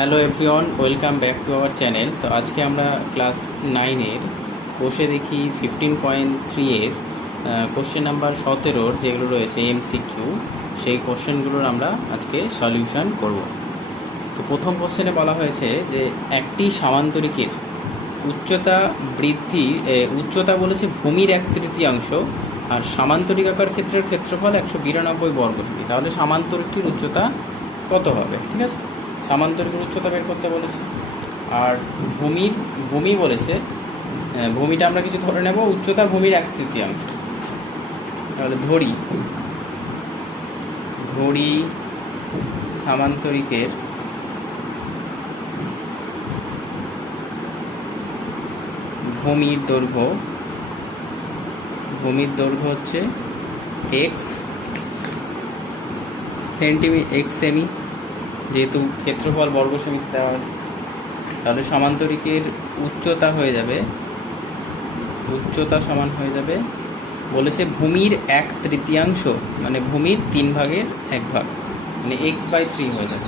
Hello everyone, welcome back to our channel. তো আজকে আমরা ক্লাস 9-এর কোষে দেখি 15.3 এর কোশ্চেন নাম্বার 17 যেগুলো রয়েছে এমসিকিউ, সেই কোশ্চেনগুলোর আমরা আজকে সলিউশন করব। তো প্রথম কোশ্চেনে বলা হয়েছে যে একটি সামান্তরিকের উচ্চতা বলেছে ভূমির 1/3, আর সামান্তরিকাকার ক্ষেত্রের ক্ষেত্রফল 192 বর্গফুট। তাহলে সামান্তরিকটির উচ্চতা কত হবে? ঠিক আছে, সামান্তরিকের উচ্চতা বের করতে বলেছে। আর ভূমি বলেছে, ভূমিটা আমরা কিছু ধরে নেব, উচ্চতা ভূমির 1/3। তাহলে ধরি সামান্তরিকের ভূমির দৈর্ঘ্য হচ্ছে x সেমি, যেহেতু ক্ষেত্রফল বর্গ সেমিতে দেওয়া আছে। তাহলে সামান্তরিকের উচ্চতা সমান হয়ে যাবে বলেছে ভূমির 1/3, মানে ভূমির 3/1 মানে x/3 হয়ে যাবে।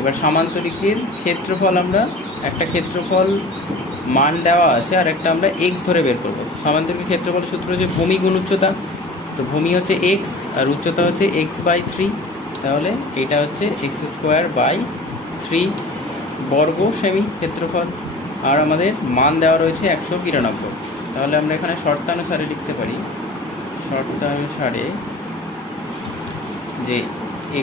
এবার সামান্তরিকের ক্ষেত্রফল, আমরা একটা ক্ষেত্রফল মান দেওয়া আছে আর একটা আমরা x ধরে বের করবো। সামান্তরিকের ক্ষেত্রফল সূত্র হচ্ছে ভূমি গুণ উচ্চতা। তো ভূমি হচ্ছে x আর উচ্চতা হচ্ছে x/3, তাহলে এটা হচ্ছে x²/3 বর্গ সেমি ক্ষেত্রফল। আর আমাদের মান দেওয়া রয়েছে 192। তাহলে আমরা এখানে শর্তানুসারে লিখতে পারি, যে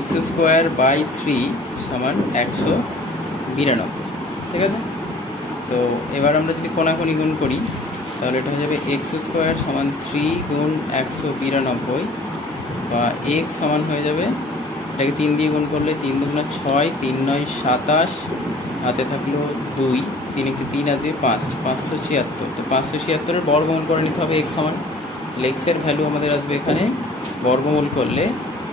x²/3 সমান 192। ঠিক আছে, তো এবার আমরা যদি কোণাকুণি গুণ করি তাহলে এটা হয়ে যাবে x² সমান 3 গুণ 192, বা x সমান হয়ে যাবে, এটাকে 3 দিয়ে গুণ করলে 3 দুগুণে 6, 3 9 27, হাতে থাকলো 2, 3 একটি 3 আর 2 5, 576। তো 576-এর বর্গমূল করে নিতে হবে x সমান। তাহলে x এর ভ্যালু আমাদের আসবে এখানে বর্গমূল করলে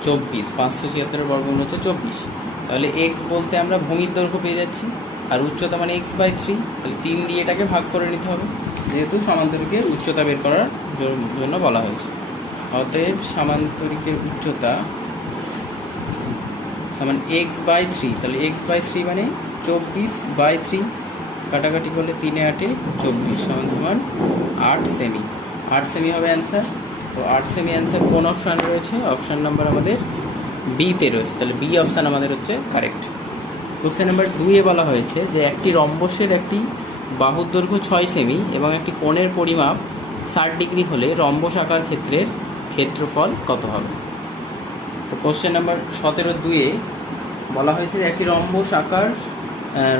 24, 576-এর বর্গমূল হচ্ছে 24। তাহলে x বলতে আমরা ভূমির দৈর্ঘ্য পেয়ে যাচ্ছি, আর উচ্চতা মানে x/3। তাহলে 3 দিয়ে এটাকে ভাগ করে নিতে হবে, যেহেতু সামান্তরিকের উচ্চতা বের করার জন্য বলা হয়েছে। অতএব সামান্তরিকের উচ্চতা সমান x/3। তাহলে x/3 মানে 24/3, কাটাকাটি করলে 3 8 24 সমান 8 সেমি। 8 সেমি হবে অ্যান্সার। তো 8 সেমি অ্যান্সার কোন অপশান রয়েছে? অপশান নাম্বার আমাদের বিতে রয়েছে। তাহলে বি অপশান আমাদের হচ্ছে কারেক্ট। কোশ্চেন নাম্বার 2-এ বলা হয়েছে যে একটি রম্বসের একটি বাহুর দৈর্ঘ্য 6 সেমি এবং একটি কোণের পরিমাপ 60 ডিগ্রি হলে রম্বস আকার ক্ষেত্রের ক্ষেত্রফল কত হবে? তো কোশ্চেন নাম্বার 17-2-এ বলা হয়েছে যে একটি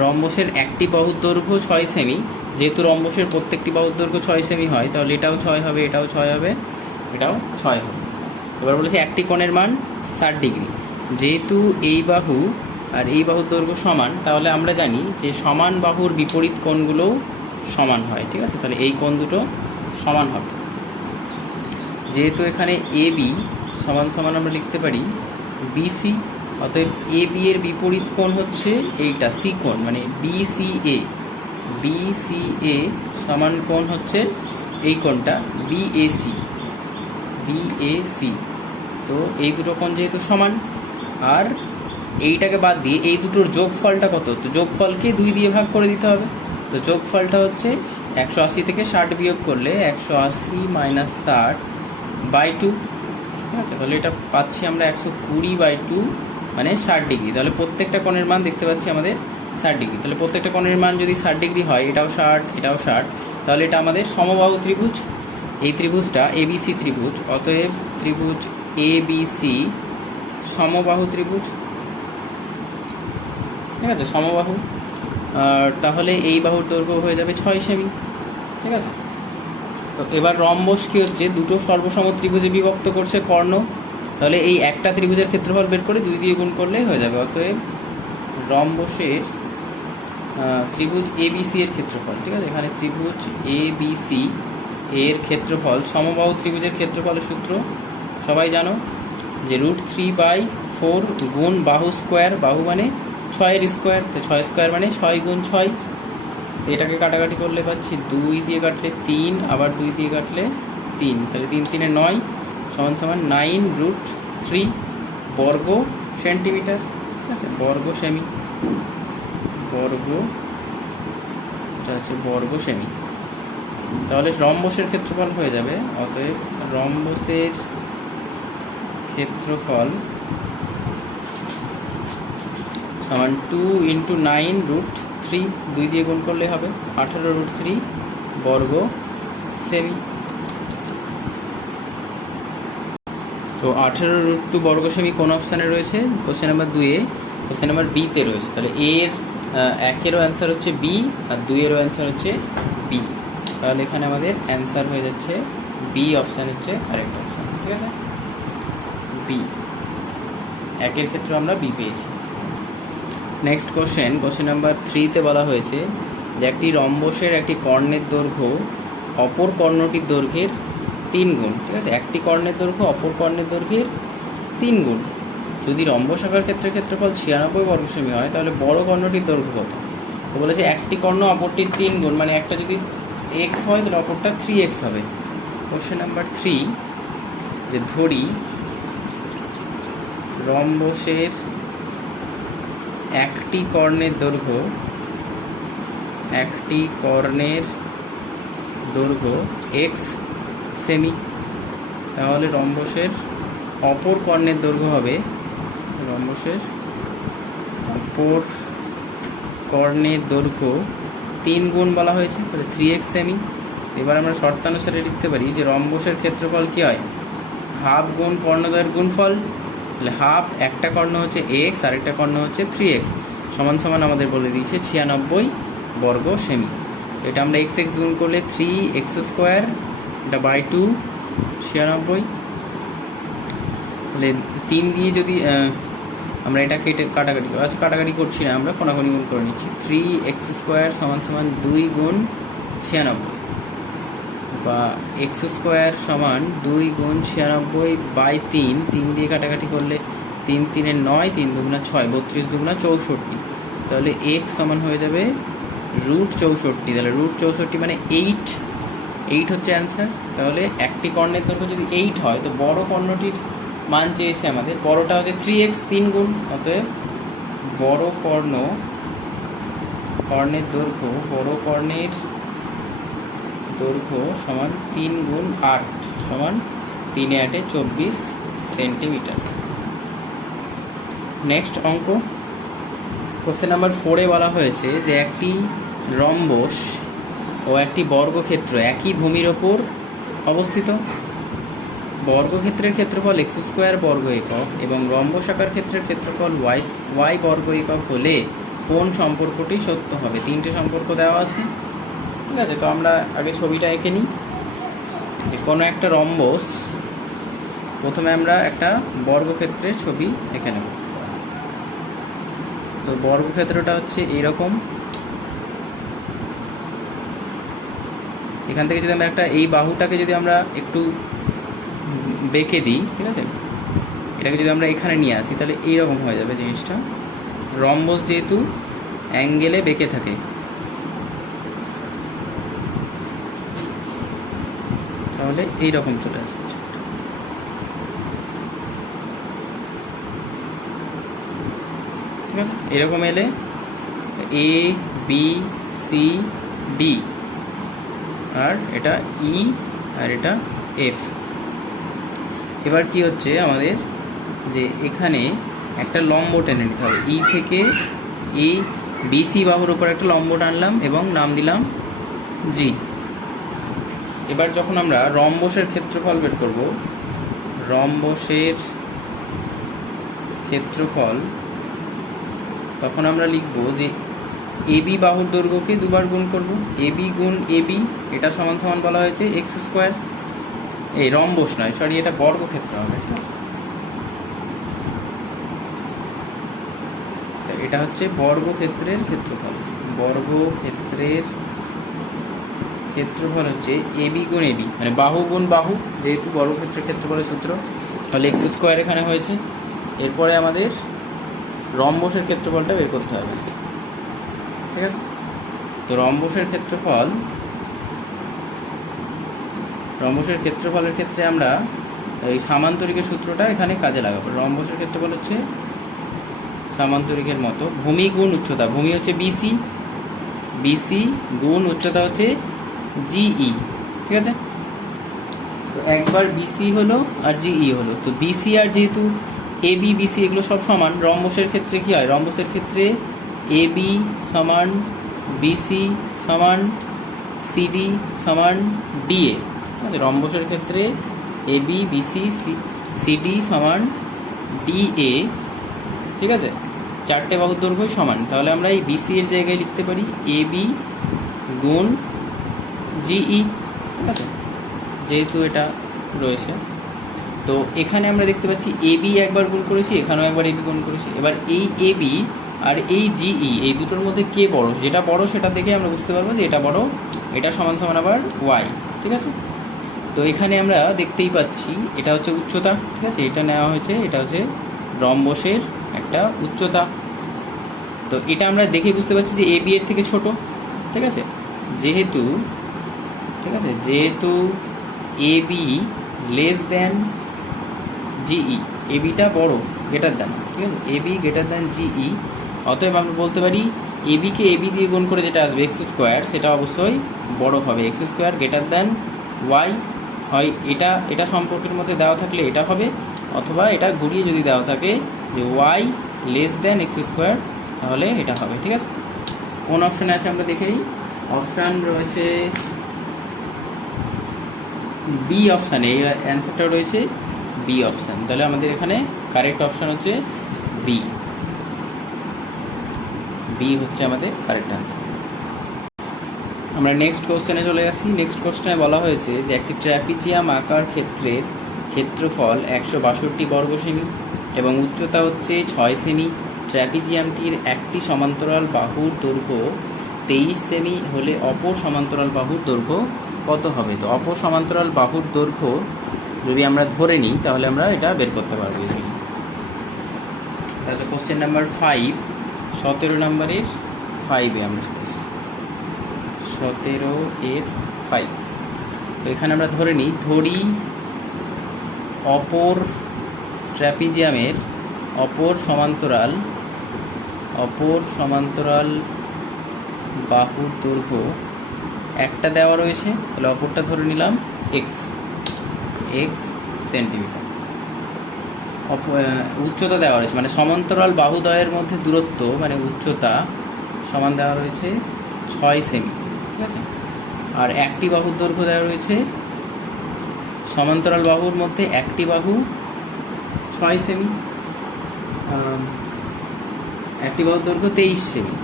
রম্বসের একটি বাহুর দৈর্ঘ্য 6 সেমি। যেহেতু রম্বসের প্রত্যেকটি বাহুর দৈর্ঘ্য 6 সেমি হয়, তাহলে এটাও 6 হবে, এটাও 6 হবে, এটাও 6 হবে। এবার বলেছে একটি কোণের মান 60 ডিগ্রি। যেহেতু এই বাহু আর এই বাহুর দৈর্ঘ্য সমান, তাহলে আমরা জানি যে সমান বাহুর বিপরীত কোণগুলোও সমান হয়। ঠিক আছে, তাহলে এই কোণ দুটো সমান হবে। যেহেতু এখানে AB সমান আমরা লিখতে পারি BC, অতএব AB এর বিপরীত কোণ হচ্ছে এইটা C কোণ, মানে BCA সমান কোণ হচ্ছে এই কোণটা BAC। তো এই দুটো কোণ যেহেতু সমান, আর এইটাকে বাদ দিয়ে এই দুটোর যোগফলটা কত? তো যোগফলকে 2 দিয়ে ভাগ করে দিতে হবে। তো যোগফলটা হচ্ছে 180 থেকে 60 বিয়োগ করলে 180 - 60/2। ঠিক আছে, তাহলে এটা পাচ্ছি আমরা 120/2 মানে 60 ডিগ্রি। তাহলে প্রত্যেকটা কোণের মান দেখতে পাচ্ছি আমাদের 60 ডিগ্রি। তাহলে প্রত্যেকটা কোণের মান যদি 60 ডিগ্রি হয়, এটাও 60, এটাও 60, তাহলে এটা আমাদের সমবাহু ত্রিভুজ। এই ত্রিভুজটা ABC ত্রিভুজ, অতএব ত্রিভুজ ABC সমবাহু ত্রিভুজ। ঠিক আছে, সমবাহু। আর তাহলে এই বাহুর দৈর্ঘ্য হয়ে যাবে 6 সেমি। ঠিক আছে, তো এবার রম্বস কি হচ্ছে? দুটো সর্বসম ত্রিভুজে বিভক্ত করছে কর্ণ। তাহলে এই একটা ত্রিভুজের ক্ষেত্রফল বের করে 2 দিয়ে গুণ করলে হয়ে যাবে। অতএব রম্বসের ত্রিভুজ ABC এর ক্ষেত্রফল, ঠিক আছে, এখানে ত্রিভুজ ABC এর ক্ষেত্রফল, সমবাহু ত্রিভুজের ক্ষেত্রফলের সূত্র সবাই জানো, যে √3/4 গুণ বাহু স্কোয়ার, বাহু মানে 6-এর স্কোয়ার, তো 6 স্কোয়ার মানে 6 গুণ 6। এটাকে কাটাকাটি করলে পাচ্ছি 2 দিয়ে কাটলে 3, আবার 2 দিয়ে কাটলে 3, তাহলে 3 3 9 সমান 9√3 বর্গ সেন্টিমিটার। ঠিক আছে, বর্গ সেমি। বর্গ, এটা হচ্ছে বর্গ সেমি। তাহলে রম্বসের ক্ষেত্রফল হয়ে যাবে, অতএব রম্বসের ক্ষেত্রফল সমান 2 × 9√3, 2 দিয়ে গুণ করলে হবে 18√3 বর্গ সেমি। তো 18√2 বর্গ সেমি কোন অপশানে রয়েছে? কোশ্চেন নাম্বার 2-এ, কোশ্চেন নাম্বার বিতে রয়েছে। তাহলে এর 1-এরও অ্যান্সার হচ্ছে বি, আর 2-এরও অ্যান্সার হচ্ছে বি। তাহলে এখানে আমাদের অ্যান্সার হয়ে যাচ্ছে বি অপশান হচ্ছে কারেক্ট অপশান। ঠিক আছে, বি, 1-এর ক্ষেত্রে আমরা বি পেয়েছি। নেক্সট কোশ্চেন নাম্বার 3-তে বলা হয়েছে যে একটি রম্বসের একটি কর্ণের দৈর্ঘ্য অপর কর্ণটির দৈর্ঘ্যের 3 গুণ। ঠিক আছে, একটি কর্ণের দৈর্ঘ্য অপর কর্ণের দৈর্ঘ্যের 3 গুণ। যদি রম্বসাকার ক্ষেত্রের ক্ষেত্রফল 96 বর্গ সেমি হয়, তাহলে বড় কর্ণটির দৈর্ঘ্য কত? তো বলেছে একটি কর্ণ অপরটির 3 গুণ, মানে একটা যদি x হয় তাহলে অপরটা 3x হবে। কোশ্চেন নাম্বার 3, যে ধরি রম্বসের একটি কর্ণের দৈর্ঘ্য x সেমি, তাহলে রম্বসের অপর কর্ণের দৈর্ঘ্য হবে, রম্বসের অপর কর্ণের দৈর্ঘ্য 3 গুণ বলা হয়েছে, তাহলে 3x সেমি। এবার আমরা শর্তানুসারে লিখতে পারি যে রম্বসের ক্ষেত্রফল কী হয়? হাফ গুণ কর্ণদ্বয়ের গুণফল। তাহলে হাফ, একটা কর্ণ হচ্ছে x আর একটা কর্ণ হচ্ছে 3x, সমান সমান আমাদের বলে দিয়েছে 96 বর্গ সেমি। এটা আমরা x গুণ করলে 3x², এটা বাই 2, 96। তাহলে 3 দিয়ে যদি আমরা এটা কেটে কাটাকাটি, আচ্ছা কাটাকাটি করছি না, আমরা কোনাকুনি গুণ করে নিচ্ছি। 3x² সমান সমান 2 গুণ 96, বা x² সমান 2 গুণ 96 বাই 3, 3 দিয়ে কাটাকাটি করলে 3 3 9, 3 2 6, 32 2 64। তাহলে x সমান হয়ে যাবে √64। তাহলে √64 মানে 8 হচ্ছে অ্যান্সার। তাহলে একটি কর্ণের দৈর্ঘ্য যদি 8 হয়, তো বড় কর্ণটির মান চেয়েছে আমাদের, বড়টা হচ্ছে 3x, 3 গুণ। অতএব বড় কর্ণের দৈর্ঘ্য সমান 3 গুণ 8 সমান 3 × 8 = 24 সেন্টিমিটার। নেক্সট অঙ্ক, কোশ্চেন নাম্বার 4-এ বলা হয়েছে যে একটি রম্বস ও একটি বর্গক্ষেত্র একই ভূমির ওপর অবস্থিত। বর্গক্ষেত্রের ক্ষেত্রফল x² বর্গ একক এবং রম্বসাকার ক্ষেত্রের ক্ষেত্রফল y বর্গ একক হলে কোন সম্পর্কটি সত্য হবে? 3টে সম্পর্ক দেওয়া আছে। ঠিক আছে, তো আমরা আগে ছবিটা এঁকে নিই। কোনো একটা রম্বস, প্রথমে আমরা একটা বর্গক্ষেত্রের ছবি এঁকে নেব। তো বর্গক্ষেত্রটা হচ্ছে এইরকম, এখান থেকে যদি আমরা একটা এই বাহুটাকে যদি আমরা একটু বেঁকে দিই, ঠিক আছে, এটাকে যদি আমরা এখানে নিয়ে আসি, তাহলে এইরকম হয়ে যাবে জিনিসটা। রম্বস যেহেতু অ্যাঙ্গেলে বেঁকে থাকে, তাহলে এইরকম চলে আসবে। ঠিক আছে, এরকম এলে ABCD, আর এটা E আর এটা F। এবার কি হচ্ছে আমাদের, যে এখানে একটা লম্ব টেনে নিতে হবে। ই থেকে এই BC বাহুর উপর একটা লম্ব টানলাম এবং নাম দিলাম G। এবার যখন আমরা রম্বসের ক্ষেত্রফল বের করব, রম্বসের ক্ষেত্রফল, তখন আমরা লিখব যে AB বাহুর দৈর্ঘ্যকে দুবার গুণ করব। AB গুণ AB, এটা সমান সমান বলা হয়েছে x²। এই রম্বস নয়, সরি, এটা বর্গক্ষেত্র হবে। এটা হচ্ছে বর্গক্ষেত্রের ক্ষেত্রফল। বর্গক্ষেত্রের ক্ষেত্রফল হচ্ছে AB গুণ AB, মানে বাহু গুণ বাহু, যেহেতু বর্গক্ষেত্রের ক্ষেত্রফলের সূত্র, তাহলে x² এখানে হয়েছে। এরপরে আমাদের রম্বসের ক্ষেত্রফলটা বের করতে হবে। ঠিক আছে, তো রম্বসের ক্ষেত্রফলের ক্ষেত্রে আমরা এই সামান্তরিকের সূত্রটা এখানে কাজে লাগাবো। রম্বসের ক্ষেত্রফল হচ্ছে সামান্তরিকের মতো ভূমি গুণ উচ্চতা, ভূমি হচ্ছে বিসি, বিসি গুণ উচ্চতা হচ্ছে জিই, ঠিক আছে। তো একবার বিসি হলো আর জিই হলো, তো বিসি আর যেহেতু এবি বিসি এগুলো সব সমান, রম্বসের ক্ষেত্রে কি হয়, রম্বসের ক্ষেত্রে এবি সমান বিসি সমান সিডি সমান ডিএ, ঠিক আছে। রম্বসের ক্ষেত্রে এবি বিসি সিডি সমান ডিএ, ঠিক আছে। চারটে বাহুর দৈর্ঘ্যই সমান, তাহলে আমরা এই বিসি এর জায়গায় লিখতে পারি এবি গুণ জিই, ঠিক আছে, যেহেতু এটা রয়েছে। তো এখানে আমরা দেখতে পাচ্ছি এবি একবার গুণ করেছি, এখানেও একবার এবি গুণ করেছি। এবার এই এবি আর এই জিই এই দুটোর মধ্যে কে বড়, যেটা বড় সেটা দেখে আমরা বুঝতে পারবো যে এটা বড়, এটা সমান সমান আবার ওয়াই, ঠিক আছে। তো এখানে আমরা দেখতেই পাচ্ছি এটা হচ্ছে উচ্চতা, ঠিক আছে, এটা নেওয়া হয়েছে, এটা হচ্ছে রম্বসের একটা উচ্চতা। তো এটা আমরা দেখে বুঝতে পারছি যে এবি এর থেকে ছোট, ঠিক আছে, যেহেতু, ঠিক আছে, যেহেতু এবি লেস দেন জিই, এবিটা বড় গ্রেটার দেন, ঠিক আছে, এবি গ্রেটার দেন জিই, অতএব আমরা বলতে পারি এবিকে এবি দিয়ে গুণ করে যেটা আসবে এক্স স্কোয়ার, সেটা অবশ্যই বড় হবে, x square greater than y. হয় এটা এটা সম্পর্কের মধ্যে দেওয়া থাকলে এটা হবে, অথবা এটা ঘুরিয়ে যদি দেওয়া থাকে যে y less than x square, তাহলে এটা হবে, ঠিক আছে। কোন অপশানে আছে আমরা দেখে নিই। অপশান রয়েছে বি অপশানে, এই অ্যান্সারটা রয়েছে বি অপশান, তাহলে আমাদের এখানে কারেক্ট অপশান হচ্ছে বি, বি হচ্ছে আমাদের কারেক্ট অ্যান্সার। আমরা নেক্সট কোশ্চেনে চলে আসি। নেক্সট কোশ্চেনে বলা হয়েছে যে একটি ট্র্যাপিজিয়াম আকার ক্ষেত্রের ক্ষেত্রফল 162 বর্গ সেমি এবং উচ্চতা হচ্ছে 6 সেমি। ট্র্যাপিজিয়ামটির একটি সমান্তরাল বাহুর দৈর্ঘ্য 23 সেমি হলে অপর সমান্তরাল বাহুর দৈর্ঘ্য কত হবে? তো অপর সমান্তরাল বাহুর দৈর্ঘ্য যদি আমরা ধরে নিই তাহলে আমরা এটা বের করতে পারবো ইজিলি। তাহলে কোশ্চেন নাম্বার 5, 17 নম্বরের 5-এ আমরা চলেছি, 17-এর 5। তো এখানে আমরা ধরে নিই, ধরি অপর ট্র্যাপিজিয়ামের অপর সমান্তরাল বাহুর দৈর্ঘ্য একটা দেওয়া রয়েছে, তাহলে অপরটা ধরে নিলাম এক্স সেন্টিমিটার। উচ্চতা দেওয়া রয়েছে, মানে সমান্তরাল বাহুদ্বয়ের মধ্যে দূরত্ব মানে উচ্চতা সমান দেওয়া রয়েছে 6 সেমি, ঠিক আছে। আর একটি বাহুর দৈর্ঘ্য দেওয়া রয়েছে, সমান্তরাল বাহুর মধ্যে একটি বাহু 6 সেমি, একটি বাহুর দৈর্ঘ্য 23 সেমি,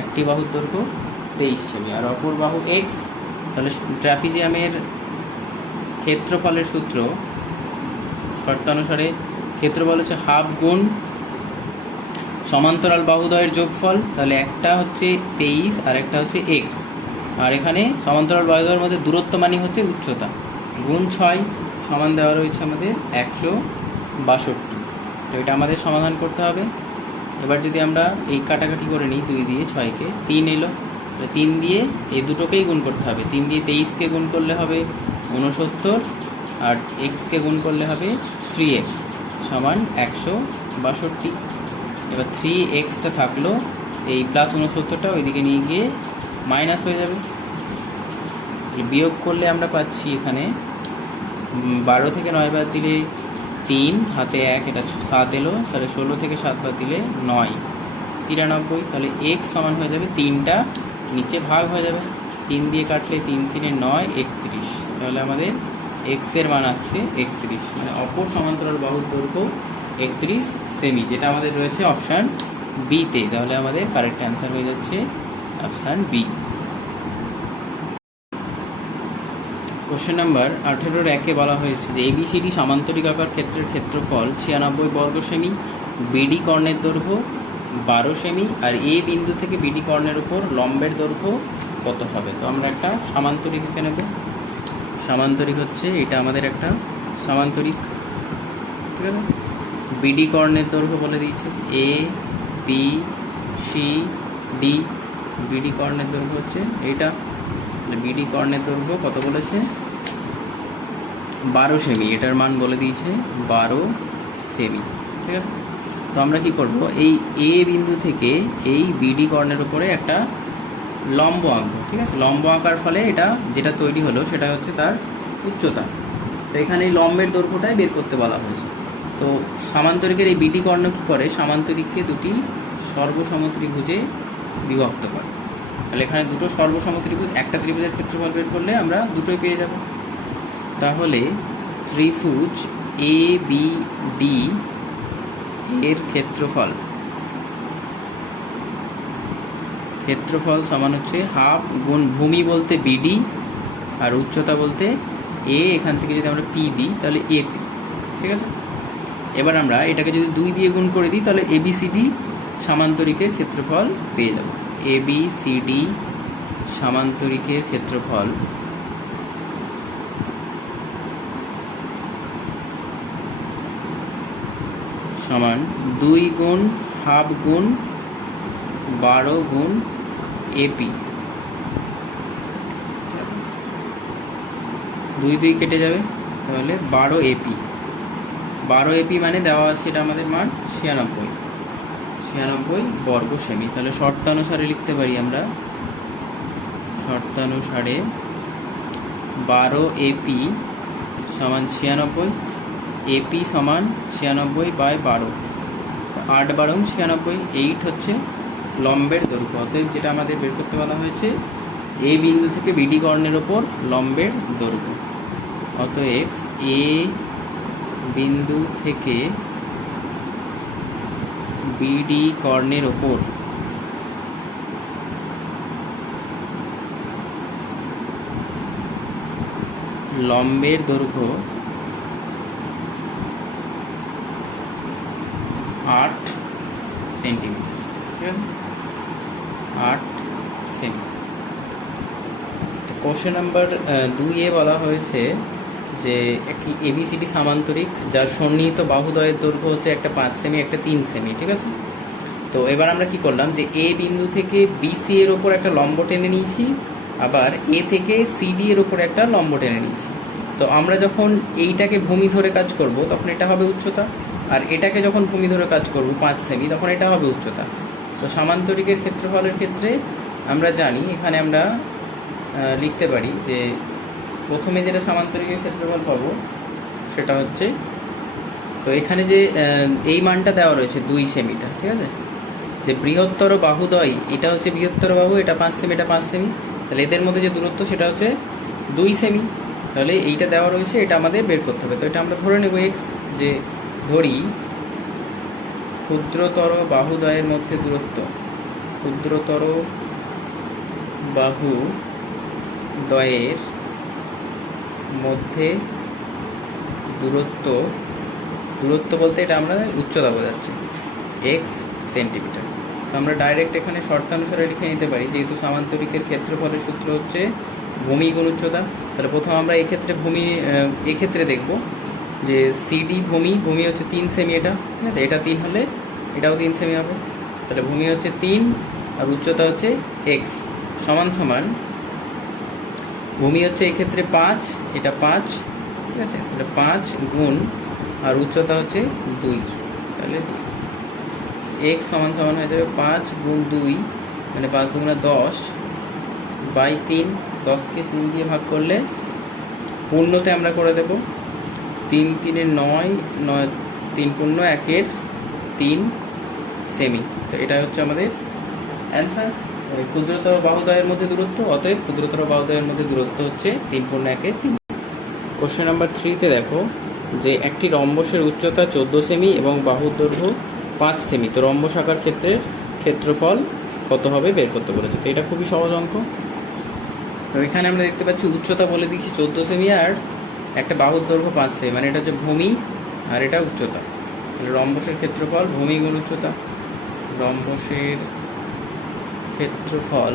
একটি বাহুর দৈর্ঘ্য 23 সেমি, আর অপর বাহু এক্স। তাহলে ট্র্যাপিজিয়ামের ক্ষেত্রফলের সূত্র শর্তানুসারে ক্ষেত্রফল হচ্ছে হাফ গুণ সমান্তরাল বাহুদ্বয়ের যোগফল, তাহলে একটা হচ্ছে 23 আর একটা হচ্ছে এক্স, আর এখানে সমান্তরাল বাহুদ্বয়ের মধ্যে দূরত্ব মানে হচ্ছে উচ্চতা, গুণ 6 সমান দেওয়া রয়েছে আমাদের 162। তো এটা আমাদের সমাধান করতে হবে। এবার যদি আমরা এই কাটাকাটি করে নিই, 2 দিয়ে 6-কে 3 এলো, 3 দিয়ে এই দুটোকেই গুণ করতে হবে, 3 দিয়ে 23-কে গুণ করলে হবে 69, আর এক্সকে গুণ করলে হবে 3x সমান 162। এবার 3xটা থাকলো, এই প্লাস 69টা ওইদিকে নিয়ে গিয়ে মাইনাস হয়ে যাবে, বিয়োগ করলে আমরা পাচ্ছি এখানে 12 থেকে 9 বাদ দিলে 3, হাতে 1, এটা 7 এলো, তাহলে 16 থেকে 7 বাদ দিলে 9, 93। তাহলে x সমান হয়ে যাবে, 3টা নিচে ভাগ হয়ে যাবে, 3 দিয়ে কাটলে 3 3 9, 31। তাহলে আমাদের x এর মান আসছে 31, মানে অপর সমান্তরাল বাহুর দৈর্ঘ্য 31 সেমি, যেটা আমাদের রয়েছে অপশান বিতে। তাহলে আমাদের কারেক্ট অ্যান্সার হয়ে যাচ্ছে অপশান বি। কোশ্চেন নাম্বার 18-1-এ বলা হয়েছে যে এবিসিডি সমান্তরিক আকার ক্ষেত্রের ক্ষেত্রফল 96 বর্গ সেমি, বিডি কর্ণের দৈর্ঘ্য 12 সেমি, আর এ বিন্দু থেকে বিডি কর্ণের উপর লম্বের দৈর্ঘ্য কত হবে? তো আমরা একটা সামান্তরিক এঁকে নেব। সামান্তরিক হচ্ছে এটা আমাদের একটা সামান্তরিক, ঠিক আছে। বিডি কর্ণের দৈর্ঘ্য বলে দিয়েছে A B C D, BD কর্ণের দৈর্ঘ্য হচ্ছে এইটা, বিডি কর্ণের দৈর্ঘ্য কত বলেছে? 12 সেমি, এটার মান বলে দিয়েছে 12 সেমি, ঠিক আছে। তো আমরা কি করব, এই এ বিন্দু থেকে এই বিডি কর্ণের উপরে একটা লম্ব আঁকবো। ঠিক আছে, লম্ব আঁকার ফলে এটা যেটা তৈরি হলো সেটা হচ্ছে তার উচ্চতা। তো এখানে এই লম্বের দৈর্ঘ্যটাই বের করতে বলা হয়েছে। তো সামান্তরিকের এই বিডি কর্ণ কী করে, সামান্তরিককে দুটি সর্বসমত্রিভুজে বিভক্ত করে। তাহলে এখানে দুটো সর্বসমত্রিভুজ, একটা ত্রিভুজের ক্ষেত্রফল বের করলে আমরা দুটোই পেয়ে যাব। তাহলে ত্রিভুজ এ বি ডি এর ক্ষেত্রফল সমান হচ্ছে হাফ গুণ ভূমি বলতে বিডি আর উচ্চতা বলতে এ, এখান থেকে যদি আমরা পি দিই তাহলে এপি। ঠিক আছে, এবার আমরা এটাকে যদি 2 দিয়ে গুণ করে দিই তাহলে এবিসিডি সামান্তরিকের ক্ষেত্রফল পেয়ে যাব। এবিসিডি সামান্তরিকের ক্ষেত্রফল সমান 2 গুণ হাফ গুণ 12 গুণ এপি। 2 কেটে যাবে, তাহলে 12 এপি। 12 এপি মানে দেওয়া আছে এটা আমাদের মান 96 বর্গ সেমি। তাহলে শর্তানুসারে লিখতে পারি আমরা, শর্তানুসারে 12 এপি সমান 96, এপি সমান 96/12, 8 12 96, 8 হচ্ছে লম্বের দৈর্ঘ্য। অতএব যেটা আমাদের বের করতে বলা হয়েছে এ বিন্দু থেকে বিডি কর্ণের ওপর লম্বের দৈর্ঘ্য। অতএব এ বিন্দু থেকে বিডি কর্ণের ওপর লম্বের দৈর্ঘ্য 8 সেন্টিমিটার। ঠিক আছে, 8 সেমি। কোশ্চেন নাম্বার 2 বলা হয়েছে যে একটি এবিসিডি সামান্তরিক যার সন্নিহিত বাহুদ্বয়ের দৈর্ঘ্য হচ্ছে একটা 5 সেমি, একটা 3 সেমি। ঠিক আছে, তো এবার আমরা কি করলাম যে এ বিন্দু থেকে বিসি এর ওপর একটা লম্ব টেনে নিয়েছি, আবার এ থেকে সিডি এর ওপর একটা লম্ব টেনে নিয়েছি। তো আমরা যখন এইটাকে ভূমি ধরে কাজ করব তখন এটা হবে উচ্চতা, আর এটাকে যখন ভূমি ধরে কাজ করব 5 সেমি তখন এটা হবে উচ্চতা। তো সামান্তরিকের ক্ষেত্রফলের ক্ষেত্রে আমরা জানি, এখানে আমরা লিখতে পারি যে প্রথমে যেটা সামান্তরিকের ক্ষেত্রফল পাবো সেটা হচ্ছে, তো এখানে যে এই মানটা দেওয়া রয়েছে 2 সেমিটা। ঠিক আছে, যে বৃহত্তর বাহুদ্বয় এটা হচ্ছে বৃহত্তর বাহু, এটা 5 সেমি, এটা 5 সেমি, তাহলে এদের মধ্যে যে দূরত্ব সেটা হচ্ছে 2 সেমি। তাহলে এইটা দেওয়া রয়েছে, এটা আমাদের বের করতে হবে। তো এটা আমরা ধরে নেব এক্স, যে ধরি ক্ষুদ্রতর বাহুদ্বয়ের মধ্যে দূরত্ব, ক্ষুদ্রতর বাহুদ্বয়ের মধ্যে দূরত্ব বলতে এটা আমরা উচ্চতা বোঝাচ্ছি, এক্স সেন্টিমিটার। তো আমরা ডাইরেক্ট এখানে শর্তানুসারে লিখে নিতে পারি, যেহেতু সামান্তরিকের ক্ষেত্রফলের সূত্র হচ্ছে ভূমি গুণ উচ্চতা। তাহলে প্রথম আমরা এক্ষেত্রে দেখব যে সিডি ভূমি হচ্ছে 3 সেমি, এটা ঠিক আছে, এটা 3 হলে এটাও 3 সেমি হবে। তাহলে ভূমি হচ্ছে 3 আর উচ্চতা হচ্ছে এক্স, সমান ভূমি হচ্ছে এক্ষেত্রে 5, এটা 5, ঠিক আছে, তাহলে 5 গুণ আর উচ্চতা হচ্ছে 2, তাহলে এক্স সমান হয়ে যাবে 5 গুণ 2 মানে 5 দুগুণে 10/3, 10কে 3 দিয়ে ভাগ করলে পূর্ণতে আমরা করে দেব 3 3 9, 3 পূর্ণ 1 3 সেমি। তো এটা হচ্ছে আমাদের অ্যান্সার, ক্ষুদ্রতর বাহুদ্বয়ের মধ্যে দূরত্ব। অতএব ক্ষুদ্রতর বাহুদ্বয়ের মধ্যে দূরত্ব হচ্ছে 3 পূর্ণ 1 3। কোশ্চেন নাম্বার 3তে দেখো যে একটি রম্বসের উচ্চতা 14 সেমি এবং বাহুর দৈর্ঘ্য 5 সেমি। তো রম্বস আঁকার ক্ষেত্রে ক্ষেত্রফল কত হবে বের করতে বলেছে। তো এটা খুবই সহজ অঙ্ক। তো এখানে আমরা দেখতে পাচ্ছি উচ্চতা বলে দিচ্ছি 14 সেমি আর একটা বাহুর দৈর্ঘ্য 5 সেমি, মানে এটা হচ্ছে ভূমি আর এটা উচ্চতা। তাহলে রম্বসের ক্ষেত্রফল ভূমি গুণ উচ্চতা, রম্বসের ক্ষেত্রফল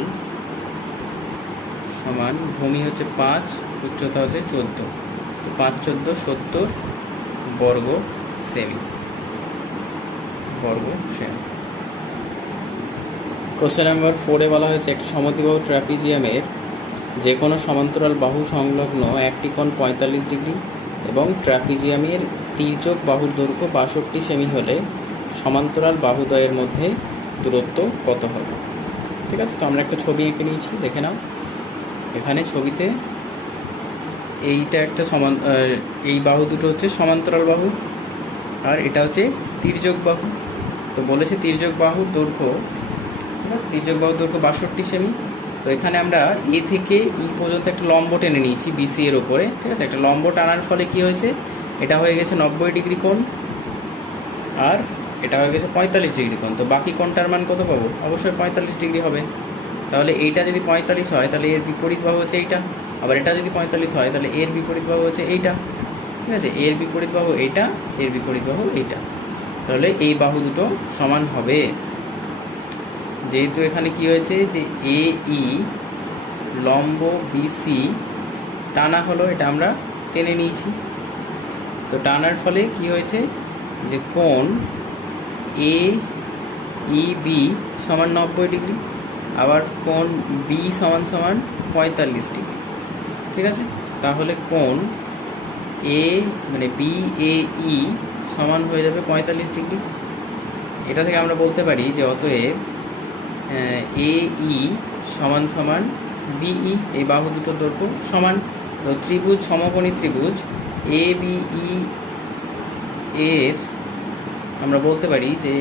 সমান ভূমি হচ্ছে 5, উচ্চতা হচ্ছে 14, তো 5 14 70 বর্গ সেমি। কোশ্চেন নাম্বার 4 বলা হয়েছে একটি সমদ্বিবাহু ট্র্যাপিজিয়ামের যে কোনো সমান্তরাল বাহু সংলগ্ন একটি কোণ 45 ডিগ্রি এবং ট্র্যাপিজিয়ামের তির্যক বাহুর দৈর্ঘ্য 62 সেমি হলে সমান্তরাল বাহুদ্বয়ের মধ্যে দূরত্ব কত হবে। ঠিক আছে, তো আমরা একটা ছবি এঁকে নিয়েছি, দেখে নাও। এখানে ছবিতে এইটা একটা এই বাহু দুটো হচ্ছে সমান্তরাল বাহু, আর এটা হচ্ছে তির্যক বাহু। তো বলেছে তির্যক বাহুর দৈর্ঘ্য, ঠিক আছে, তির্যক বাহুর দৈর্ঘ্য 62 সেমি। তো এখানে আমরা এ থেকে ই পর্যন্ত একটা লম্ব টেনে নিয়েছি বিসি এর উপরে। ঠিক আছে, একটা লম্ব টানার ফলে কি হয়েছে, এটা হয়ে গেছে 90 ডিগ্রি কোণ, আর এটা হয়ে গেছে 45 ডিগ্রি কোণ। তো বাকি কোণটার মান কত পাবো? অবশ্যই 45 ডিগ্রি হবে। তাহলে এইটা যদি 45 হয় তাহলে এর বিপরীত বাহু হচ্ছে এইটা, আবার এটা যদি 45 হয় তাহলে এর বিপরীত বাহু হচ্ছে এইটা। ঠিক আছে, এর বিপরীত বাহু এইটা, এর বিপরীত বাহু এইটা। তাহলে এই বাহু দুটো সমান হবে। যেহেতু এখানে কি হয়েছে যে এ ই লম্ব বিসি টানা হলো, এটা আমরা টেনে নিয়েছি। তো টানার ফলে কি হয়েছে যে কোণ এ ই বি সমান 90 ডিগ্রি, আবার কোণ বি সমান সমান 45 ডিগ্রি। ঠিক আছে, তাহলে কোণ এ মানে বি এ ই সমান হয়ে যাবে 45 ডিগ্রি। এটা থেকে আমরা বলতে পারি যে অতএব এ ই সমান সমান বিই, এই বাহু দুটোর দৈর্ঘ্য সমান। তো ত্রিভুজ, সমকোণী ত্রিভুজ এ বি ই এর আমরা বলতে পারি যে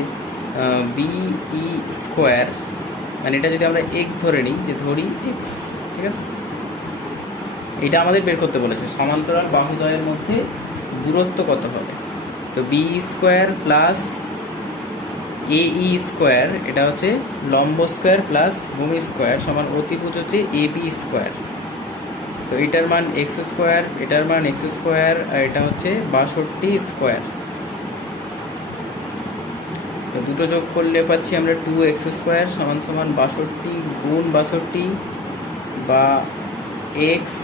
বিই স্কোয়ার, মানে এটা যদি আমরা এক্স ধরে নিই, যে ধরি এক্স, ঠিক আছে, এটা আমাদের বের করতে বলেছে সমান্তরাল বাহুদ্বয়ের মধ্যে দূরত্ব কত হবে। তো বি স্কোয়ার প্লাস এ ই স্কোয়ার, এটা হচ্ছে লম্ব স্কোয়ার প্লাস ভূমি স্কোয়ার সমান অতিভুজ হচ্ছে এ বি স্কোয়ার। তো এটার মান এক্স স্কোয়ার, এটার মান এক্স স্কোয়ার, আর এটা হচ্ছে 62 স্কোয়ার। তো দুটো যোগ করলে পাচ্ছি আমরা 2x স্কোয়ার সমান সমান 62 গুণ 62, বা এক্স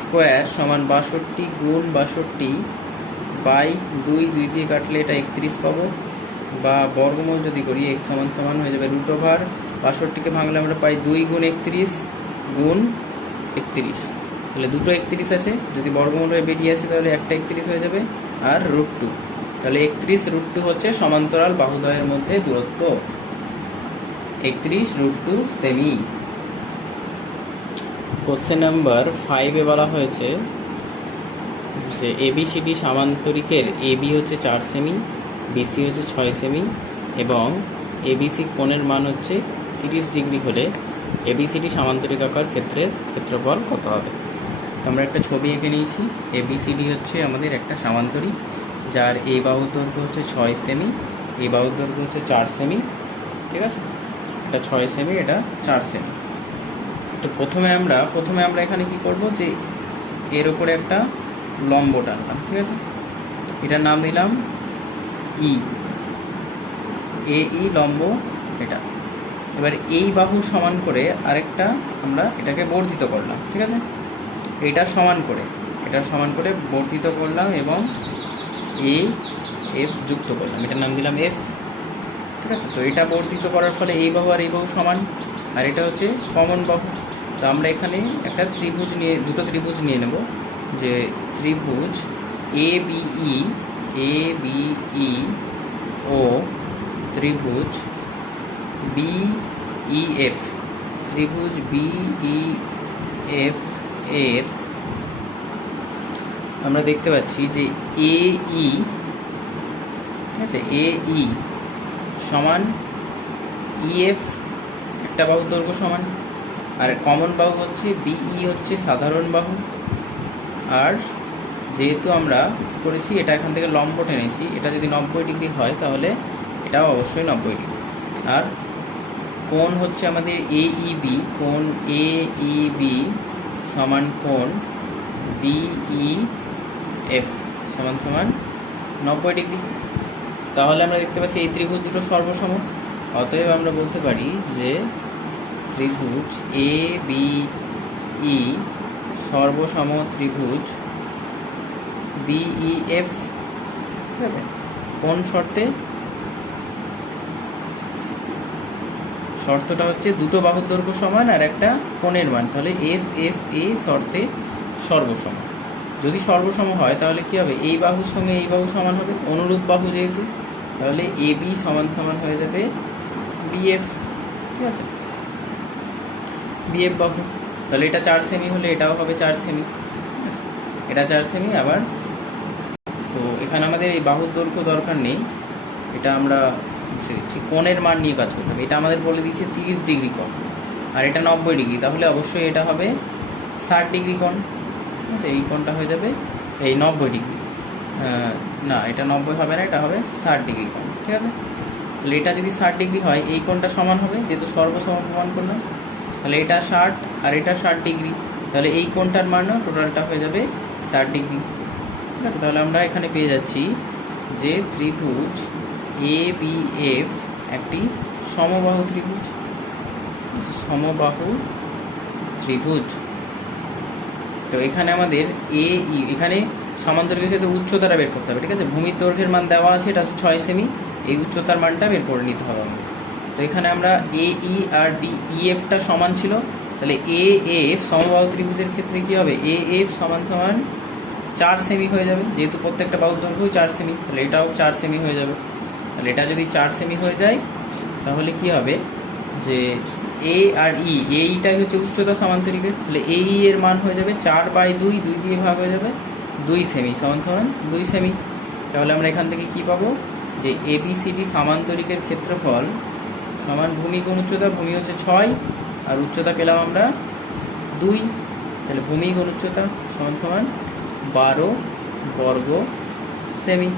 স্কোয়ার সমান 62 গুণ 62 বাই 2, 2 দিয়ে কাটলে এটা 31 পাবো, বা বর্গমূল যদি করি এক্স সমান সমান হয়ে যাবে √ওভার 62কে ভাঙলে আমরা পাই 2 গুণ 31 গুণ 31। তাহলে দুটো 31 আছে, যদি বর্গমূল হয়ে বেরিয়ে আসে তাহলে একটা 31 হয়ে যাবে, আর √2। তাহলে 31 √2 হচ্ছে সমান্তরাল বাহুদ্বয়ের মধ্যে দূরত্ব, 31 √2 সেমি। কোশ্চেন নাম্বার 5-এ বলা হয়েছে যে এবিসিডি সামান্তরিকের এবি হচ্ছে 4 সেমি, বিসি হচ্ছে 6 সেমি, এবং এবিসি কোণের মান হচ্ছে 30 ডিগ্রি হলে এবিসিডি সামান্তরিকাকার ক্ষেত্রের ক্ষেত্রফল কত হবে। আমরা একটা ছবি এঁকে নিয়েছি। এবিসিডি হচ্ছে আমাদের একটা সামান্তরিক, যার এই বাহুর দৈর্ঘ্য হচ্ছে 6 সেমি, এই বাহুর দৈর্ঘ্য হচ্ছে 4 সেমি। ঠিক আছে, এটা 6 সেমি, এটা 4 সেমি। তো প্রথমে আমরা এখানে কি করব, যে এর উপরে একটা লম্ব টানলাম। ঠিক আছে, এটার নাম দিলাম ই, এ ই লম্ব এটা। এবার এই বাহু সমান করে আরেকটা আমরা এটাকে বর্ধিত করলাম। ঠিক আছে, এটা সমান করে বর্ধিত করলাম এবং এ এফ যুক্ত করলাম, এটার নাম দিলাম এফ। ঠিক আছে, তো এটা বর্ধিত করার ফলে এই বাহু আর এই বাহু সমান, আর এটা হচ্ছে কমন বাহু। তো আমরা এখানে একটা ত্রিভুজ নিয়ে, দুটো ত্রিভুজ নিয়ে নেব, যে ত্রিভুজ এ বিই ও ত্রিভুজ বিইএফ। ত্রিভুজ বিইএফ এর আমরা দেখতে পাচ্ছি যে এ ই, ঠিক আছে, এ ই সমান ইএফ, একটা বাহুর দৈর্ঘ্য সমান, আর কমন বাহু হচ্ছে বিই হচ্ছে সাধারণ বাহু। আর যেহেতু আমরা করেছি এটা এখান থেকে লম্ব টেনেছি, এটা যদি 90 ডিগ্রি হয় তাহলে এটাও অবশ্যই 90 ডিগ্রি। আর কোণ হচ্ছে আমাদের এইবি, কোণ এইবি সমান কোণ বিইএফ সমান সমান 90 ডিগ্রি। তাহলে আমরা দেখতে পাচ্ছি এই ত্রিভুজ দুটো সর্বসম। অতএব আমরা বলতে পারি যে ত্রিভুজ এ বিই সর্বসম ত্রিভুজ বিইএফ। ঠিক আছে, কোন শর্তে? শর্তটা হচ্ছে দুটো বাহুর দৈর্ঘ্য সমান আর একটা কোণের মান, তাহলে এস এস এ শর্তে সর্বসম। যদি সর্বসম হয় তাহলে কি হবে, এই বাহুর সঙ্গে এই বাহু সমান হবে, অনুরূপ বাহু যেহেতু। তাহলে AB সমান সমান হয়ে যাবে BF, ঠিক আছে, BF বাহু। তাহলে এটা 4 সেমি হলে এটাও হবে 4 সেমি, ঠিক আছে, এটা 4 সেমি। আবার তো এখানে আমাদের এই বাহুর দৈর্ঘ্য দরকার নেই, এটা আমরা মুছে দিচ্ছি, কোণের মান নিয়ে কাজ করতে হবে। এটা আমাদের বলে দিচ্ছে 30 ডিগ্রি কোণ, আর এটা 90 ডিগ্রি, তাহলে অবশ্যই এটা হবে 60 ডিগ্রি কোণ, ঠিক আছে, এই কোণটা হয়ে যাবে এই 90 ডিগ্রি, না এটা 90 হবে না, এটা হবে 60 ডিগ্রি কোণ, ঠিক আছে। তাহলে এটা যদি 60 ডিগ্রি হয় এই কোণটা সমান হবে, যেহেতু সর্বসম প্রমাণ করলাম, তাহলে এটা 60 আর এটা 60 ডিগ্রি, তাহলে এই কোণটার মানও টোটালটা হয়ে যাবে 60 ডিগ্রি, ঠিক আছে। তাহলে আমরা এখানে পেয়ে যাচ্ছি যে ত্রিভুজ ABF একটি সমবাহু ত্রিভুজ, সমবাহু ত্রিভুজ। তো এখানে আমাদের AE, এখানে সমান্তরালের ক্ষেত্রে উচ্চতাটা বের করতে হবে, ঠিক আছে। ভূমির দৈর্ঘ্যের মান দেওয়া আছে, এটা হচ্ছে 6 সেমি, এই উচ্চতার মানটা বের করে নিতে হবে আমাদের। তো এখানে আমরা AE আর DEFটা সমান ছিল, তাহলে AF সমবাহু ত্রিভুজের ক্ষেত্রে কী হবে, AF সমান সমান 4 সেমি হয়ে যাবে, যেহেতু প্রত্যেকটা বাহুর দৈর্ঘ্য 4 সেমি, তাহলে এটাও 4 সেমি হয়ে যাবে। তাহলে এটা যদি 4 সেমি হয়ে যায় তাহলে কি হবে যে A আর E, এইটাই হচ্ছে উচ্চতা সমান্তরিকের, তাহলে AE এর মান হয়ে যাবে 4/2, 2 দিয়ে ভাগ হয়ে যাবে 2 সেমি সমান সমান 2 সেমি। তাহলে আমরা এখান থেকে কি পাবো, যে ABCD সমান্তরিকের ক্ষেত্রফল সমান ভূমি গুণ উচ্চতা, ভূমি হচ্ছে 6 আর উচ্চতা পেলাম আমরা 2, তাহলে ভূমি গুণ উচ্চতা সমান সমান 12 বর্গ সেমি।